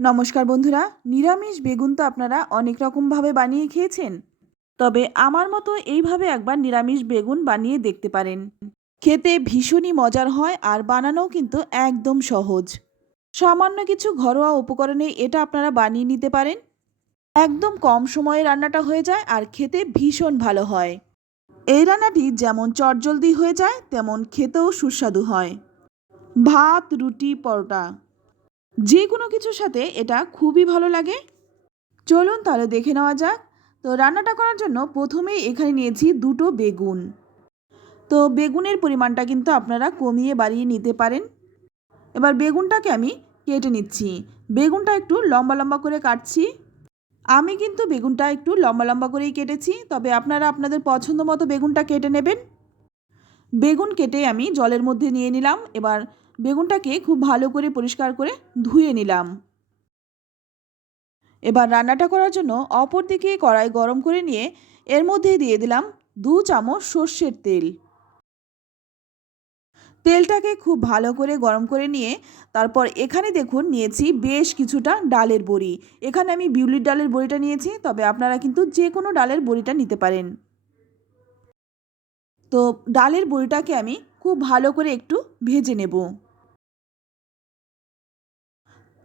নমস্কার বন্ধুরা, নিরামিষ বেগুন তো আপনারা অনেক রকমভাবে বানিয়ে খেয়েছেন। তবে আমার মতো এইভাবে একবার নিরামিষ বেগুন বানিয়ে দেখতে পারেন। খেতে ভীষণই মজার হয় আর বানানোও কিন্তু একদম সহজ। সামান্য কিছু ঘরোয়া উপকরণে এটা আপনারা বানিয়ে নিতে পারেন। একদম কম সময়ে রান্নাটা হয়ে যায় আর খেতে ভীষণ ভালো হয়। এই রান্নাটি যেমন চটজলদি হয়ে যায়, তেমন খেতেও সুস্বাদু হয়। ভাত, রুটি, পরোটা। যে কোনো কিছুর সাথে এটা খুবই ভালো লাগে। চলুন তাহলে দেখে নেওয়া যাক। তো রান্নাটা করার জন্য প্রথমেই এখানে নিয়েছি দুটো বেগুন। তো বেগুনের পরিমাণটা কিন্তু আপনারা কমিয়ে বাড়িয়ে নিতে পারেন। এবার বেগুনটাকে আমি কেটে নিচ্ছি। বেগুনটা একটু লম্বা লম্বা করে কাটছি। আমি কিন্তু বেগুনটা একটু লম্বা লম্বা করেই কেটেছি, তবে আপনারা আপনাদের পছন্দ মতো বেগুনটা কেটে নেবেন। বেগুন কেটে আমি জলের মধ্যে নিয়ে নিলাম। এবার বেগুনটাকে খুব ভালো করে পরিষ্কার করে ধুয়ে নিলাম। এবার রান্নাটা করার জন্য অপর দিকে কড়াই গরম করে নিয়ে এর মধ্যে দিয়ে দিলাম দু চামচ সর্ষের তেল। তেলটাকে খুব ভালো করে গরম করে নিয়ে তারপর এখানে দেখুন নিয়েছি বেশ কিছুটা ডালের বড়ি। এখানে আমি বিউলির ডালের বড়িটা নিয়েছি, তবে আপনারা কিন্তু যে কোনো ডালের বড়িটা নিতে পারেন। তো ডালের বড়িটাকে আমি খুব ভালো করে একটু ভেজে নেব।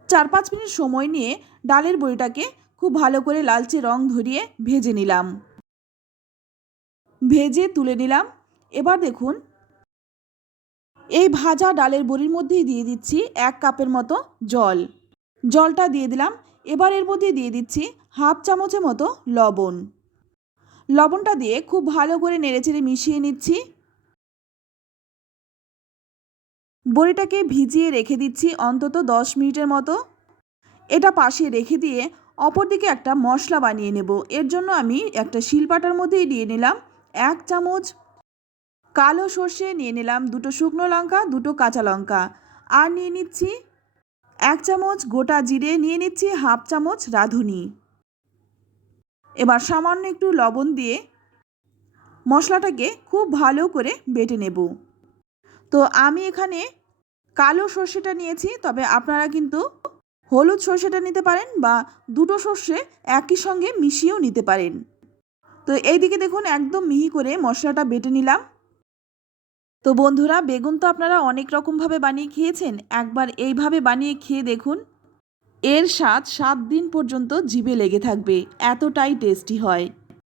চার পাঁচ মিনিট সময় নিয়ে ডালের বড়িটাকে খুব ভালো করে লালচে রং ধরিয়ে ভেজে নিলাম। ভেজে তুলে নিলাম। এবার দেখুন। এই ভাজা ডালের বড়ির মধ্যেই দিয়ে দিচ্ছি এক কাপের মতো জল। জলটা দিয়ে দিলাম। এবার এর মধ্যে দিয়ে দিচ্ছি হাফ চামচের মতো লবণ। লবণটা দিয়ে খুব ভালো করে নেড়েচেড়ে মিশিয়ে নিচ্ছি। বড়িটাকে ভিজিয়ে রেখে দিচ্ছি অন্তত দশ মিনিটের মতো। এটা পাশে রেখে দিয়ে অপরদিকে একটা মশলা বানিয়ে নেব। এর জন্য আমি একটা শিলপাটার মধ্যেই দিয়ে নিলাম এক চামচ কালো সর্ষে, নিয়ে নিলাম দুটো শুকনো লঙ্কা, দুটো কাঁচা লঙ্কা। আর নিয়ে নিচ্ছি এক চামচ গোটা জিরে, নিয়ে নিচ্ছি হাফ চামচ রাঁধুনি। এবার সামান্য একটু লবণ দিয়ে মশলাটাকে খুব ভালো করে বেটে নেব। তো আমি এখানে কালো সর্ষেটা নিয়েছি, তবে আপনারা কিন্তু হলুদ সর্ষেটা নিতে পারেন বা দুটো সর্ষে একই সঙ্গে মিশিয়েও নিতে পারেন। তো এইদিকে দেখুন, একদম মিহি করে মশলাটা বেটে নিলাম। তো বন্ধুরা, বেগুন তো আপনারা অনেক রকমভাবে বানিয়ে খেয়েছেন, একবার এইভাবে বানিয়ে খেয়ে দেখুন। এর স্বাদ সাত দিন পর্যন্ত জিভে লেগে থাকবে, এতটাই টেস্টি হয়।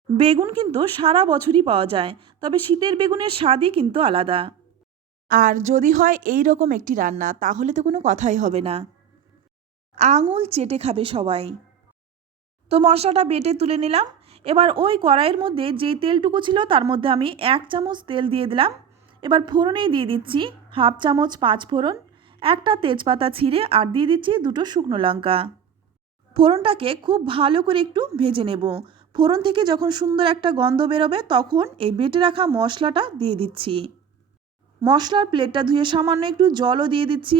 বেগুন কিন্তু সারা বছরই পাওয়া যায়, তবে শীতের বেগুনের স্বাদই কিন্তু আলাদা। আর যদি হয় এই রকম একটি রান্না, তাহলে তো কোনো কথাই হবে না। আঙুল চেটে খাবে সবাই। তো মশলাটা বেটে তুলে নিলাম। এবার ওই কড়াইয়ের মধ্যে যেই তেলটুকু ছিল, তার মধ্যে আমি এক চামচ তেল দিয়ে দিলাম। এবার ফোড়নেই দিয়ে দিচ্ছি হাফ চামচ পাঁচ ফোড়ন, একটা তেজপাতা ছিঁড়ে, আর দিয়ে দিচ্ছি দুটো শুকনো লঙ্কা। ফোড়নটাকে খুব ভালো করে একটু ভেজে নেব। ফোড়ন থেকে যখন সুন্দর একটা গন্ধ বেরোবে, তখন এই বেটে রাখা মশলাটা দিয়ে দিচ্ছি। মশলার প্লেটটা ধুয়ে সামান্য একটু জলও দিয়ে দিচ্ছি।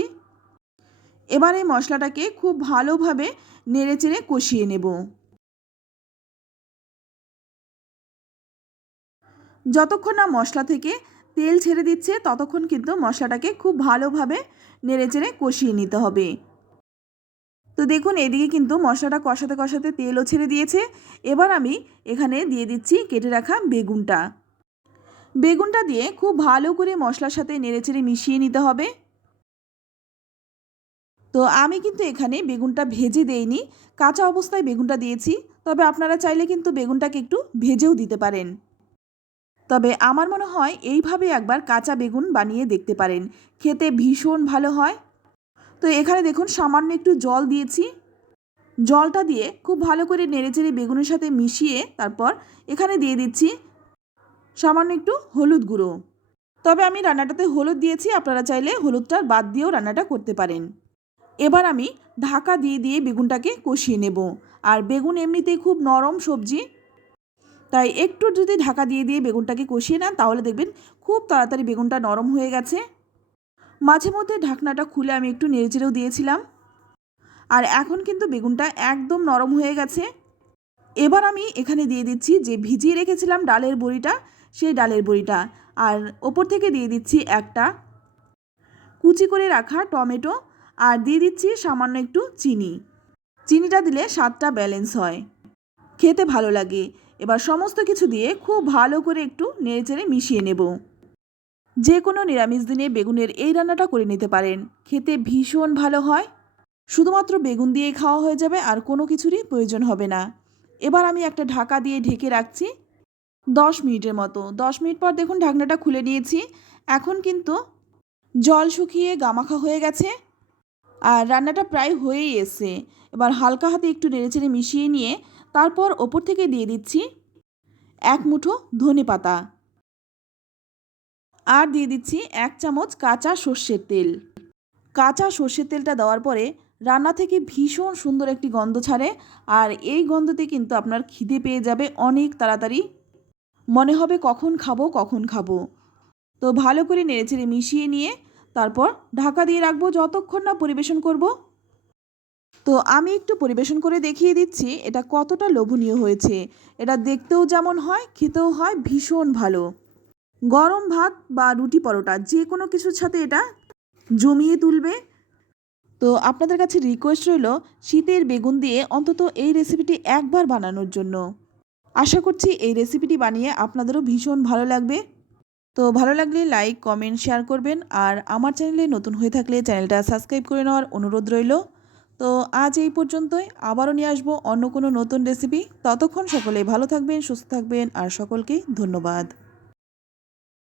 এবার এই মশলাটাকে খুব ভালোভাবে নেড়ে চেড়ে কষিয়ে নেব। যতক্ষণ না মশলা থেকে তেল ছেড়ে দিচ্ছে, ততক্ষণ কিন্তু মশলাটাকে খুব ভালোভাবে নেড়ে চেড়ে কষিয়ে নিতে হবে। তো দেখুন, এদিকে কিন্তু মশলাটা কষাতে কষাতে তেলও ছেড়ে দিয়েছে। এবার আমি এখানে দিয়ে দিচ্ছি কেটে রাখা বেগুনটা। বেগুনটা দিয়ে খুব ভালো করে মশলার সাথে নেড়েচেড়ে মিশিয়ে নিতে হবে। তো আমি কিন্তু এখানে বেগুনটা ভেজে দেইনি, কাঁচা অবস্থায় বেগুনটা দিয়েছি, তবে আপনারা চাইলে কিন্তু বেগুনটাকে একটু ভেজেও দিতে পারেন। তবে আমার মনে হয় এইভাবে একবার কাঁচা বেগুন বানিয়ে দেখতে পারেন, খেতে ভীষণ ভালো হয়। তো এখানে দেখুন সামান্য একটু জল দিয়েছি। জলটা দিয়ে খুব ভালো করে নেড়েচেড়ে বেগুনের সাথে মিশিয়ে তারপর এখানে দিয়ে দিচ্ছি সামান্য একটু হলুদ গুঁড়ো। তবে আমি রান্নাটাতে হলুদ দিয়েছি, আপনারা চাইলে হলুদটা বাদ দিয়েও রান্নাটা করতে পারেন। এবার আমি ঢাকা দিয়ে দিয়ে বেগুনটাকে কষিয়ে নেব। আর বেগুন এমনিতেই খুব নরম সবজি, তাই একটু যদি ঢাকা দিয়ে দিয়ে বেগুনটাকে কষিয়ে নেন, তাহলে দেখবেন খুব তাড়াতাড়ি বেগুনটা নরম হয়ে গেছে। মাঝে মধ্যে ঢাকনাটা খুলে আমি একটু নেড়েচেড়েও দিয়েছিলাম। আর এখন কিন্তু বেগুনটা একদম নরম হয়ে গেছে। এবার আমি এখানে দিয়ে দিচ্ছি যে ভিজিয়ে রেখেছিলাম ডালের বড়িটা সেই ডালের বড়িটা। আর ওপর থেকে দিয়ে দিচ্ছি একটা কুচি করে রাখা টমেটো আর দিয়ে দিচ্ছি সামান্য একটু চিনি। চিনিটা দিলে স্বাদটা ব্যালেন্স হয়। খেতে ভালো লাগে। এবার সমস্ত কিছু দিয়ে খুব ভালো করে একটু নেড়েচেড়ে মিশিয়ে নেব। যে কোনো নিরামিষ দিনে বেগুনের এই রান্নাটা করে নিতে পারেন। খেতে ভীষণ ভালো হয়। শুধুমাত্র বেগুন দিয়েই খাওয়া হয়ে যাবে আর কোনো কিছুরই প্রয়োজন হবে না। এবার আমি একটা ঢাকা দিয়ে ঢেকে রাখছি। দশ মিনিটের মতো। দশ মিনিট পর দেখুন ঢাকনাটা খুলে নিয়েছি। এখন কিন্তু জল শুকিয়ে গামাখা হয়ে গেছে আর রান্নাটা প্রায় হয়েই এসছে। এবার হালকা হাতে একটু নেড়েচেড়ে মিশিয়ে নিয়ে তারপর ওপর থেকে দিয়ে দিচ্ছি এক মুঠো ধনে পাতা। আর দিয়ে দিচ্ছি এক চামচ কাঁচা সর্ষের তেল। কাঁচা সর্ষের তেলটা দেওয়ার পরে রান্না থেকে ভীষণ সুন্দর একটি গন্ধ ছাড়ে আর এই গন্ধতে কিন্তু আপনার খিদে পেয়ে যাবে অনেক তাড়াতাড়ি। মনে হবে কখন খাব কখন খাব। তো ভালো করে নেড়েচেড়ে মিশিয়ে নিয়ে তারপর ঢাকা দিয়ে রাখব, যতক্ষণ না পরিবেশন করব। তো আমি একটু পরিবেশন করে দেখিয়ে দিচ্ছি, এটা কতটা লোভনীয় হয়েছে। এটা দেখতেও যেমন হয়, খেতেও হয়, ভীষণ ভালো। গরম ভাত বা রুটি পরোটা যে কোনো কিছুর সাথে এটা জমিয়ে তুলবে। তো আপনাদের কাছে রিকোয়েস্ট রইল, শীতের বেগুন দিয়ে অন্তত এই রেসিপিটি একবার বানানোর জন্য। আশা করছি এই রেসিপিটি বানিয়ে আপনাদেরও ভীষণ ভালো লাগবে। তো ভালো লাগলে লাইক কমেন্ট শেয়ার করবেন আর আমার চ্যানেলে নতুন হয়ে থাকলে চ্যানেলটা সাবস্ক্রাইব করে নেওয়ার অনুরোধ রইল। তো আজ এই পর্যন্তই, আবারও নিয়ে আসব অন্য কোনো নতুন রেসিপি ততক্ষণ সকলে ভালো থাকবেন, সুস্থ থাকবেন আর সকলকে ধন্যবাদ।